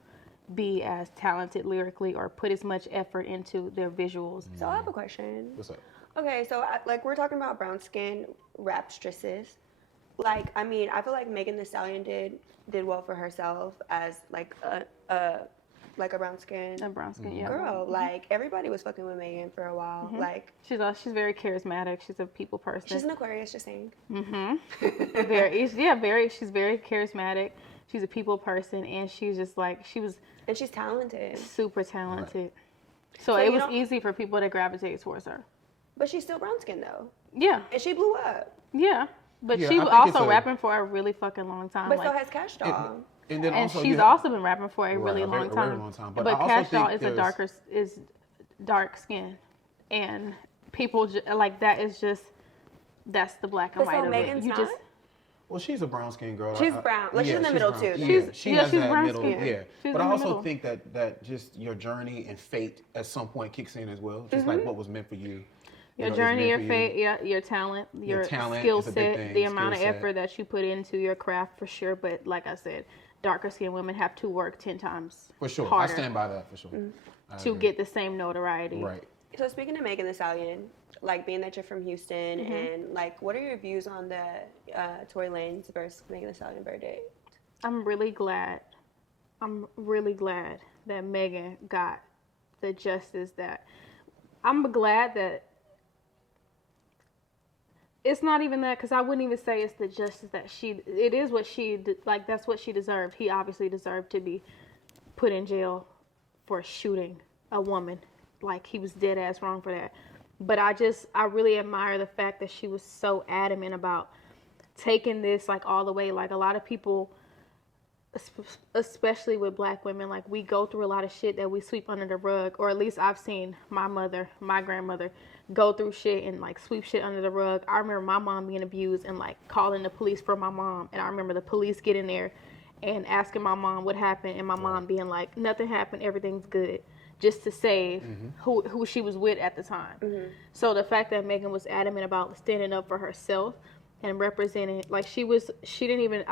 be as talented lyrically or put as much effort into their visuals. So I have a question. What's up? Okay, so like we're talking about brown skin rapstresses. Like, I mean, I feel like Megan Thee Stallion did well for herself as like a brown skin. A brown skin, yeah. Girl, like everybody was fucking with Megan for a while. Like she's very charismatic. She's a people person. She's an Aquarius, just saying. She's very charismatic. She's a people person, and she's just like and she's talented. Super talented. Right. So it was easy for people to gravitate towards her. But she's still brown skinned though. Yeah. And she blew up. Yeah. But she was also rapping for a really fucking long time. But so has Cash Doll. And she's also been rapping for a really long time. Very long time. But Cash Doll is dark skin, and people like that is just that's the black and white of it. Megan's not? Well, she's a brown skinned girl. She's brown. Like, she's in the middle, too. She has that brown middle. skin. Yeah. She's But I in the also middle. think that just your journey and fate at some point kicks in as well. Just like what was meant for you. Your is journey, meant your for you. fate, your talent, your talent skill is a big set, thing, the amount of skill set. effort that you put into your craft for sure. But like I said, darker skinned women have to work 10 times For sure. harder I stand by that for sure. I to agree. get the same notoriety. Right. So speaking of Megan Thee Stallion, like being that you're from Houston, and like, what are your views on the Tory Lanez versus Megan Thee Stallion verdict? I'm really glad that Megan got the justice that. I'm glad that it's not even that, because I wouldn't even say it's the justice that it is what like, that's what she deserved. He obviously deserved to be put in jail for shooting a woman. Like, he was dead ass wrong for that. But I really admire the fact that she was so adamant about taking this, like, all the way. Like, a lot of people, especially with black women, like, we go through a lot of shit that we sweep under the rug, or at least I've seen my mother, my grandmother go through shit and like sweep shit under the rug. I remember my mom being abused and like calling the police for my mom, and I remember the police getting there and asking my mom what happened, and my mom being like, nothing happened, everything's good, just to save who she was with at the time. So the fact that Megan was adamant about standing up for herself and representing, like, I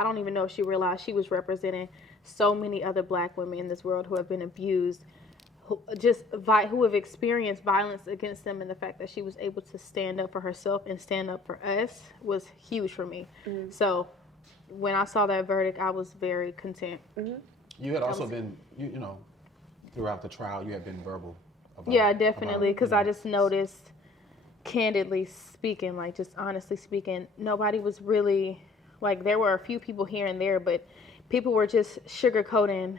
don't even know if she realized she was representing so many other black women in this world who have been abused, who have experienced violence against them, and the fact that she was able to stand up for herself and stand up for us was huge for me. So when I saw that verdict, I was very content. You had also been, you know, throughout the trial, you had been verbal about Yeah, definitely, because you know, I just noticed, candidly speaking, like, just honestly speaking, nobody was really, like, there were a few people here and there, but people were just sugarcoating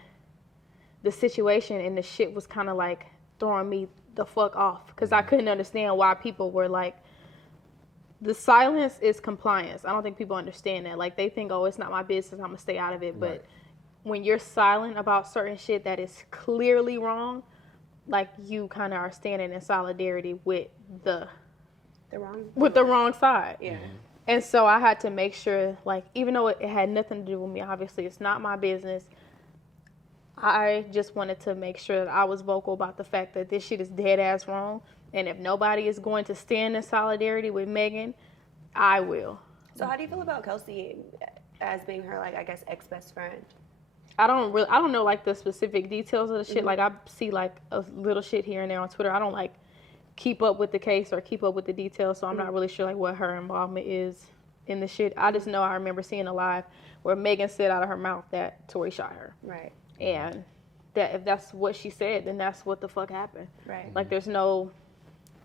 the situation, and the shit was kind of like throwing me the fuck off, because I couldn't understand why people were like, the silence is compliance. I don't think people understand that. Like, they think, oh, it's not my business, I'm gonna stay out of it. But when you're silent about certain shit that is clearly wrong, like, you kind of are standing in solidarity with the wrong side. Yeah. And so I had to make sure, like, even though it had nothing to do with me, obviously it's not my business, I just wanted to make sure that I was vocal about the fact that this shit is dead ass wrong. And if nobody is going to stand in solidarity with Megan, I will. So how do you feel about Kelsey as being her, like, I guess, ex-best friend? I don't know, like, the specific details of the shit. Like, I see, like, a little shit here and there on Twitter. I don't, like, keep up with the case or keep up with the details, so I'm not really sure, like, what her involvement is in the shit. I just know I remember seeing a live where Megan said out of her mouth that Tory shot her. Right. And that if that's what she said, then that's what the fuck happened. Right. Like, there's no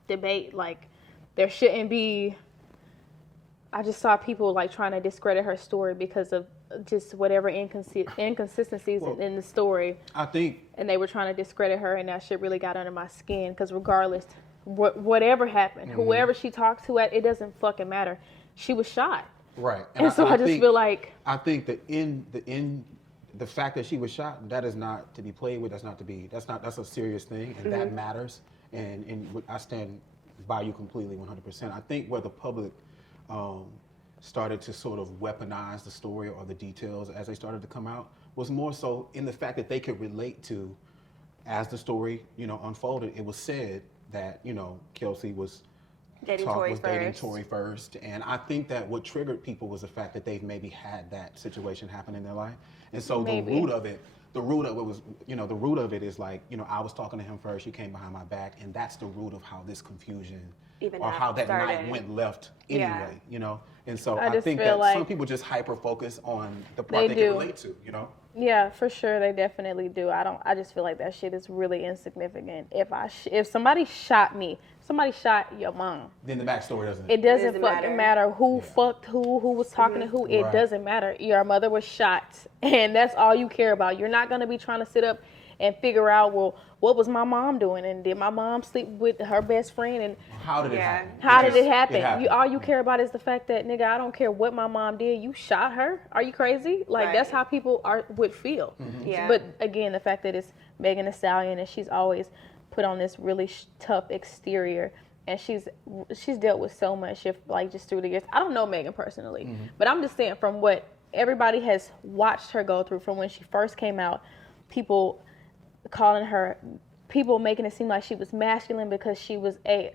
debate. Like, there shouldn't be. I just saw people, like, trying to discredit her story because of just whatever inconsistencies in the story. I think. And they were trying to discredit her, and that shit really got under my skin, because regardless, whatever happened, whoever she talked to it doesn't fucking matter. She was shot. Right. And so I just feel like. I think the fact that she was shot, that is not to be played with. That's a serious thing, and that matters. And I stand by you completely, 100%. I think where the public started to sort of weaponize the story or the details as they started to come out was more so in the fact that they could relate to, as the story, you know, unfolded. It was said that, you know, Kelsey was dating Tory first, and I think that what triggered people was the fact that they've maybe had that situation happen in their life, and so the root of it was, you know, the root of it is like, you know, I was talking to him first, you came behind my back, and that's the root of how this confusion or how that night went left anyway, you know, and so I think that some people just hyper focus on the part they can relate to, you know. Yeah, for sure, they definitely do. I just feel like that shit is really insignificant. If somebody shot me, somebody shot your mom, then the backstory doesn't. It doesn't fucking matter who fucked who was talking to who. It doesn't matter. Your mother was shot, and that's all you care about. You're not gonna be trying to sit up and figure out, well, what was my mom doing, and did my mom sleep with her best friend, and how did it happen? How did it happen? All you care about is the fact that, nigga, I don't care what my mom did. You shot her? Are you crazy? Like, that's how people would feel. Yeah. But again, the fact that it's Megan Thee Stallion, and she's always put on this really tough exterior, and she's dealt with so much shit, like, just through the years. I don't know Megan personally, but I'm just saying from what everybody has watched her go through, from when she first came out, people making it seem like she was masculine because she was a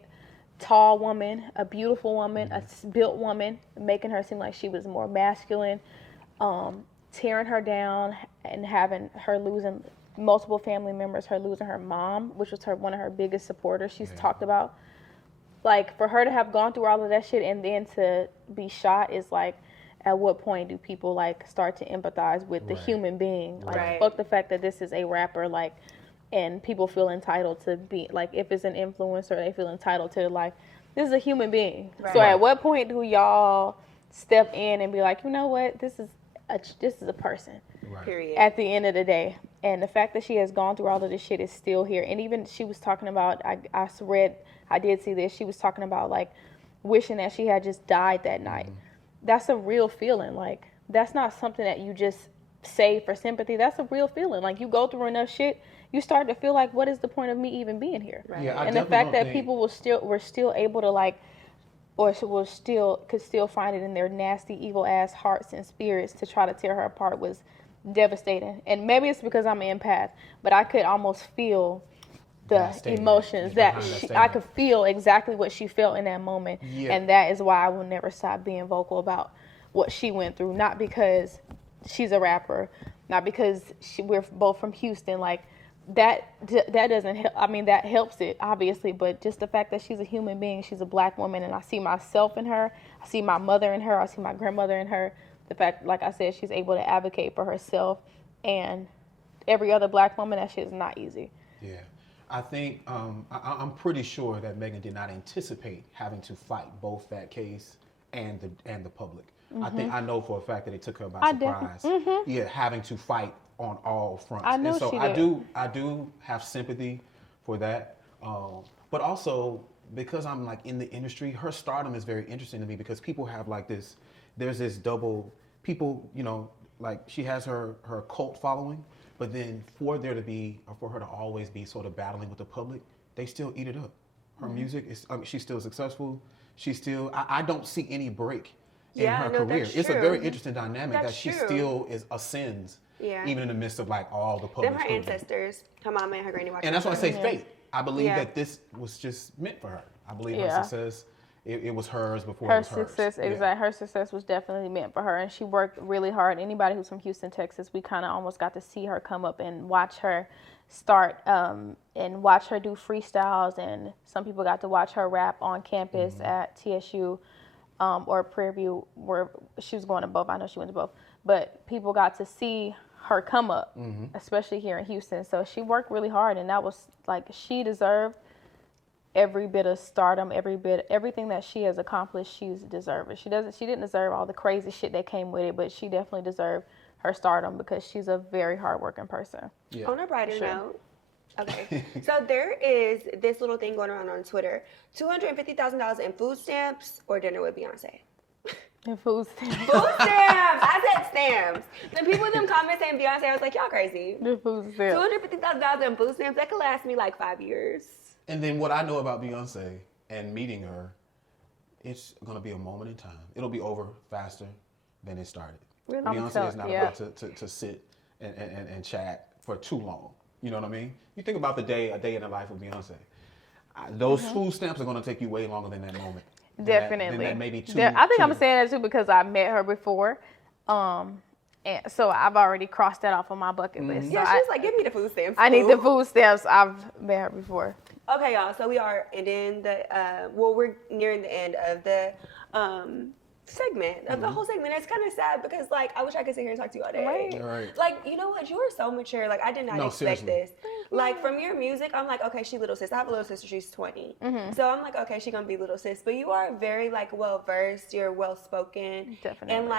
tall woman, a beautiful woman, a built woman, making her seem like she was more masculine, tearing her down, and having her losing multiple family members, her losing her mom, which was one of her biggest supporters she's talked about. Like, for her to have gone through all of that shit and then to be shot is like, at what point do people like start to empathize with the human being? Like, fuck the fact that this is a rapper, like, and people feel entitled to be, like, if it's an influencer, they feel entitled to, like, this is a human being. So at what point do y'all step in and be like, you know what, this is a person. Period. At the end of the day. And the fact that she has gone through all of this shit is still here. And even she was talking about, I did see this, she was talking about, like, wishing that she had just died that night. That's a real feeling. Like, that's not something that you just say for sympathy. That's a real feeling. Like, you go through enough shit, you start to feel like, what is the point of me even being here? Yeah, and the fact that people were still able to, like, or could still find it in their nasty, evil ass hearts and spirits to try to tear her apart was devastating. And maybe it's because I'm an empath, but I could almost feel the emotions that I could feel exactly what she felt in that moment. And that is why I will never stop being vocal about what she went through. Not because she's a rapper, not because we're both from Houston, like, that doesn't help. I mean, that helps it, obviously, but just the fact that she's a human being, she's a black woman, and I see myself in her, I see my mother in her, I see my grandmother in her. The fact, like I said, she's able to advocate for herself and every other black woman, that shit is not easy. Yeah. I think, I'm pretty sure that Megan did not anticipate having to fight both that case and the public. I know for a fact that it took her by surprise. Yeah, having to fight on all fronts. I know and so she I do have sympathy for that. But also, because I'm, like, in the industry, her stardom is very interesting to me, because people have, like, there's this double, people, you know, like, she has her cult following, but then for her to always be sort of battling with the public, they still eat it up. Her music is, she's still successful. She's still, I don't see any break in her career. It's a very interesting dynamic that she still ascends, even in the midst of, like, all the public. Them her ancestors, her mama and her granny watching. And that's why I say fate. I believe that this was just meant for her. I believe her success, it was hers before it was hers. Her success was definitely meant for her, and she worked really hard. Anybody who's from Houston, Texas, we kind of almost got to see her come up and watch her start and watch her do freestyles, and some people got to watch her rap on campus at TSU or Prairie View, where she was going to both. I know she went to both, but people got to see her come up, especially here in Houston. So she worked really hard, and that was, like, she deserved every bit of stardom, everything that she has accomplished. She's deserved it. She didn't deserve all the crazy shit that came with it, but she definitely deserved her stardom because she's a very hardworking person. Yeah. On a brighter note, okay, so there is this little thing going around on Twitter: $250,000 in food stamps or dinner with Beyonce. And food stamps. Food stamps. I said stamps. The people in them comments saying Beyonce, I was like, y'all crazy. The food stamps. $250,000 in food stamps, that could last me like 5 years. And then what I know about Beyonce and meeting her, it's going to be a moment in time. It'll be over faster than it started. Really? Beyonce is not about to sit and chat for too long. You know what I mean? You think about a day in the life of Beyonce. Those food stamps are going to take you way longer than that moment. Definitely. Than maybe I think I'm saying that too because I met her before. And so I've already crossed that off on my bucket list. Yeah, so she was like, give me the food stamps. I need the food stamps. I've met her before. Okay, y'all. So we are ending we're nearing the end of the segment, of the whole segment. It's kind of sad because, like, I wish I could sit here and talk to you all day. Right. Like, you know what? You are so mature. Like, I did not expect this. Like, from your music, I'm like, okay, she little sis. I have a little sister. She's 20. So I'm like, okay, she gonna be little sis. But you are very, like, well-versed. You're well-spoken. Definitely. And,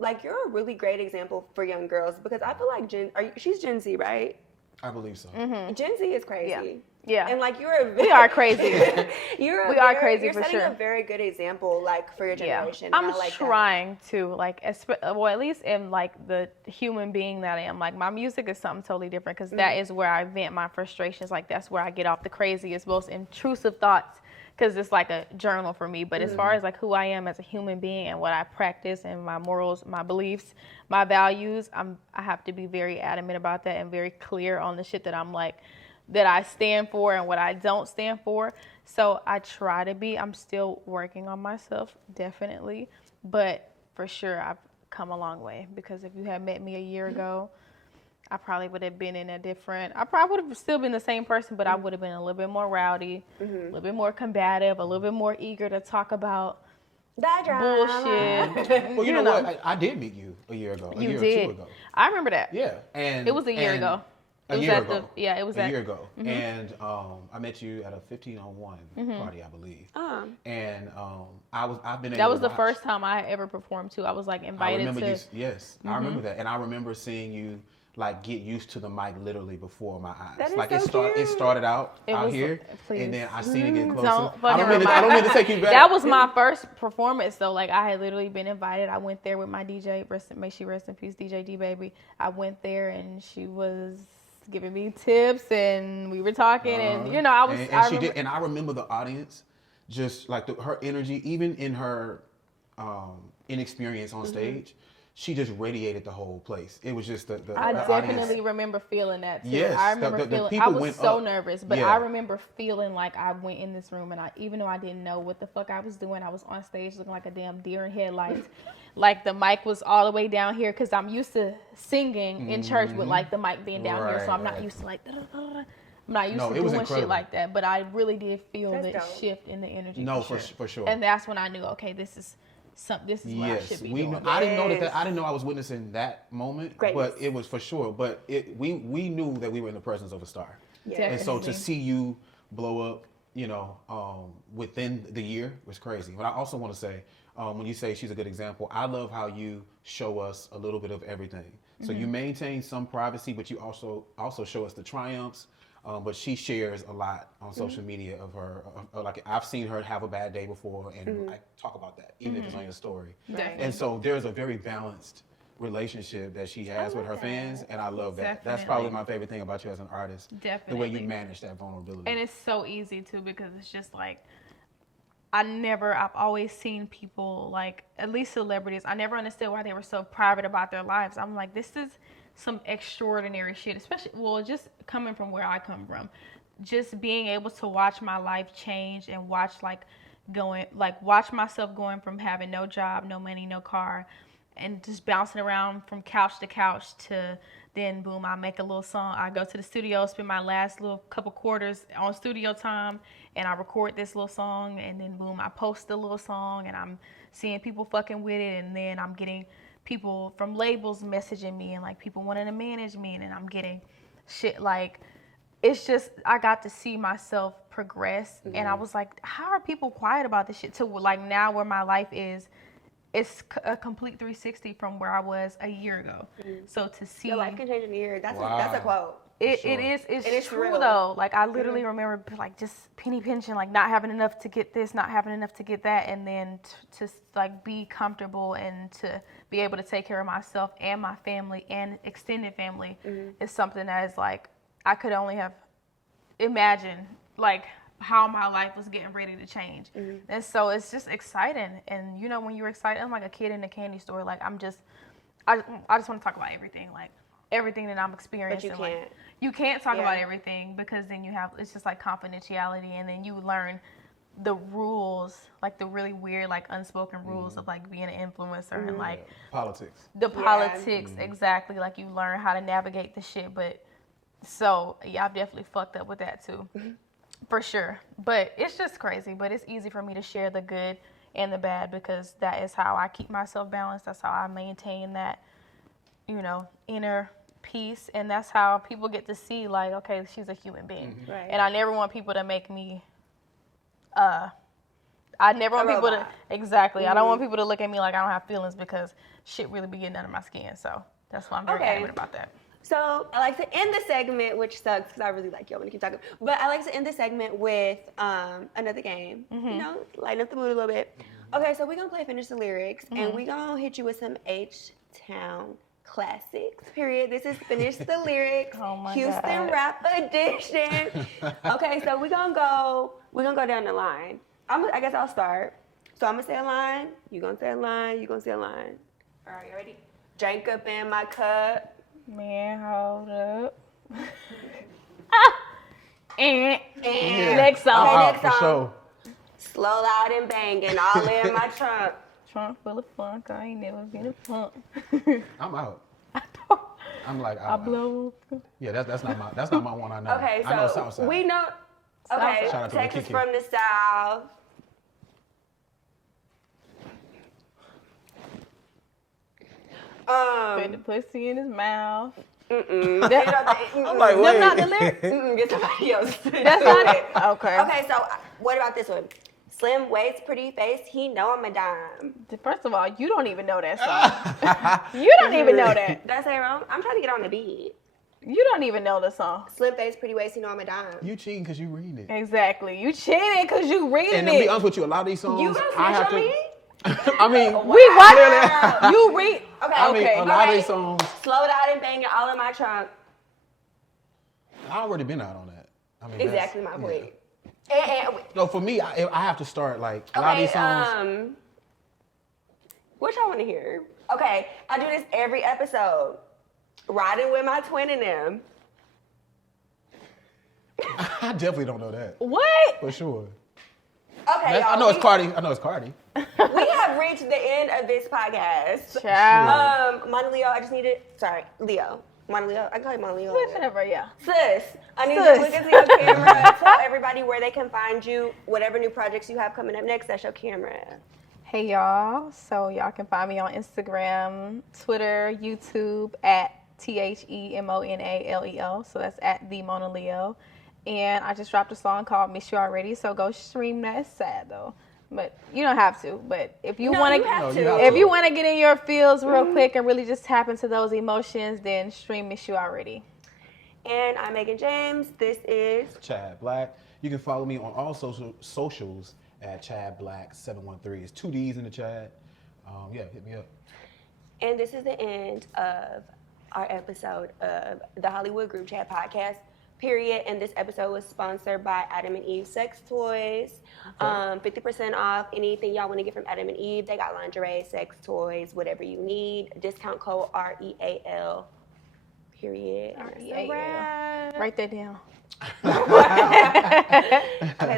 like you're a really great example for young girls because I feel like she's Gen Z, right? I believe so. Gen Z is crazy. Yeah. And, like, we are crazy. You're crazy for sure. You're setting a very good example, like, for your generation. I'm like trying to, like, well, at least in, like, the human being that I am. Like, my music is something totally different because that is where I vent my frustrations. Like, that's where I get off the craziest, most intrusive thoughts because it's like a journal for me. But as far as like who I am as a human being and what I practice and my morals, my beliefs, my values, I have to be very adamant about that and very clear on the shit that I'm like, that I stand for and what I don't stand for. So I try to be. I'm still working on myself, definitely. But for sure, I've come a long way, because if you had met me a year ago, I probably would have been in a different, I probably would have still been the same person, but I would have been a little bit more rowdy, a little bit more combative, a little bit more eager to talk about that bullshit. Well, you know what? I did meet you a year ago. You or did. 2 ago. I remember that. Yeah. And it was a year ago. A year ago. It was a year ago. And I met you at a 1501 party, I believe. And I've been able That was to the first time I ever performed too. I was like invited I remember to. I remember that. And I remember seeing you like get used to the mic literally before my eyes. That is like so it started out here, please. and then I seen it get closer. I don't mean to take you back. That was my first performance though. Like I had literally been invited. I went there with my DJ, may she rest in peace, DJ D Baby. I went there and she was giving me tips and we were talking and I was. And I remember the audience, just like her energy, even in her inexperience on stage. She just radiated the whole place. It was just the I the definitely audience. remember feeling that too. Yes, I remember the feeling. people I was went so up. nervous, but Yeah. I remember feeling like I went in this room and even though I didn't know what the fuck I was doing, I was on stage looking like a damn deer in headlights. Like the mic was all the way down here because I'm used to singing in church with like the mic being down here, so I'm not used to like. I'm not used to doing shit like that, but I really did feel that shift in the energy. No, for sure. And that's when I knew, okay, this is what I should be doing. I didn't know that. I didn't know I was witnessing that moment, Greatness. but it was for sure. But we knew that we were in the presence of a star, and so to Definitely. see you blow up, within the year was crazy. But I also want to say, when you say she's a good example, I love how you show us a little bit of everything. So you maintain some privacy, but you also show us the triumphs. But she shares a lot on social media of her. Like I've seen her have a bad day before, and I talk about that, even if it's on your story. Definitely. And so there's a very balanced relationship that she has with her fans, and I love that. That's Definitely. probably my favorite thing about you as an artist. Definitely. The way you manage that vulnerability. And it's so easy too, because it's just like I've always seen people, like at least celebrities, I never understood why they were so private about their lives. I'm like, this is some extraordinary shit, especially, just coming from where I come from. Just being able to watch my life change and watch myself going from having no job, no money, no car, and just bouncing around from couch to couch to then boom, I make a little song. I go to the studio, spend my last little couple quarters on studio time, and I record this little song, and then boom, I post the little song, and I'm seeing people fucking with it, and then I'm getting people from labels messaging me and like people wanting to manage me, and I'm getting shit like, it's just, I got to see myself progress, and I was like, how are people quiet about this shit? To like now where my life is, it's a complete 360 from where I was a year ago. So to see your life can change in a year. That's a quote. It's true real. though. Like I literally remember like just penny pinching, like not having enough to get this, not having enough to get that, and then to like be comfortable and to be able to take care of myself and my family and extended family is something that is like I could only have imagined like how my life was getting ready to change. And so it's just exciting. And when you're excited, I'm like a kid in a candy store. Like I just want to talk about everything, like everything that I'm experiencing. But you can't. Like, you can't talk about everything because then it's just like confidentiality, and then you learn the rules, like the really weird, like unspoken rules of like being an influencer and like politics. The politics, exactly. Like you learn how to navigate the shit. But so yeah, I've definitely fucked up with that too, for sure. But it's just crazy. But it's easy for me to share the good and the bad because that is how I keep myself balanced. That's how I maintain that, inner peace, and that's how people get to see like, okay, she's a human being. Right. And I never want people to make me I never want people to I don't want people to look at me like I don't have feelings because shit really be getting under my skin. So that's why I'm very adamant about that. So I like to end the segment, which sucks because I really like y'all when you keep talking. But I like to end the segment with another game. Lighten up the mood a little bit. Okay, so we're gonna play Finish the Lyrics, and we're gonna hit you with some H-Town classics. Period. This is Finish the Lyrics, Oh my Houston God. Rap Edition. Okay, so we're gonna go we're gonna go down the line. I guess I'll start. So I'm gonna say a line. You gonna say a line. You gonna say a line. All right, you ready? Drink up in my cup. Man, hold up. Next song. Next song. Sure. Slow, loud, and banging all in my trunk. Trunk full of funk. I ain't never been a punk. I'm out. I don't. I'm like, I blow. Yeah, that's not my one. I know. Okay, I know so Southside. we know. Okay, Shout out to Texas Kiki. from the South. Put the pussy in his mouth. I'm like, wait. That's not the lyric? Get somebody else. That's not it? Okay. Okay, so what about this one? Slim waist, pretty face, he know I'm a dime. First of all, you don't even know that song. You don't even know that. Did I say it wrong? I'm trying to get on the beat. You don't even know the song. Slim face, pretty waist, he know I'm a dime. You cheating because you reading it. Exactly. You cheating because you reading And it. to be honest with you, a lot of these songs, You gonna I have snitch to. on me? I mean, We watch. You read. Okay, I mean, a lot of these songs, Slow down and bang it all in my trunk. I already been out on that. I mean, Exactly my yeah. point. No, for me, I have to start like a lot of these songs. What y'all want to hear? Okay, I do this every episode. Riding with my twin and them. I definitely don't know that What? for sure. Okay, I y'all, know it's Cardi. I know it's Cardi. we have reached the end of this podcast. Child. Monaleo, sorry, Leo. Monaleo, I can call you Monaleo. Whatever, yeah. Sis, I need you Sis. to look into your camera. Tell everybody where they can find you, whatever new projects you have coming up next. That's your camera. Hey y'all. So y'all can find me on Instagram, Twitter, YouTube at TheMonaleo. So that's at the Monaleo. And I just dropped a song called Miss You Already. So go stream that. It's sad though. But you don't have to. But if you want to, if you want to get in your feels real quick and really just tap into those emotions, then stream Miss You Already. And I'm Megan James. This is Chad Black. You can follow me on all socials at Chad Black 713. It's 2 D's in the chat. Yeah, hit me up. And this is the end of our episode of the Hollywood Groupchat Podcast, period. And this episode was sponsored by Adam and Eve Sex Toys. 50% off anything y'all want to get from Adam and Eve. They got lingerie, sex toys, whatever you need. Discount code REAL, period. REAL. Write that down. Okay,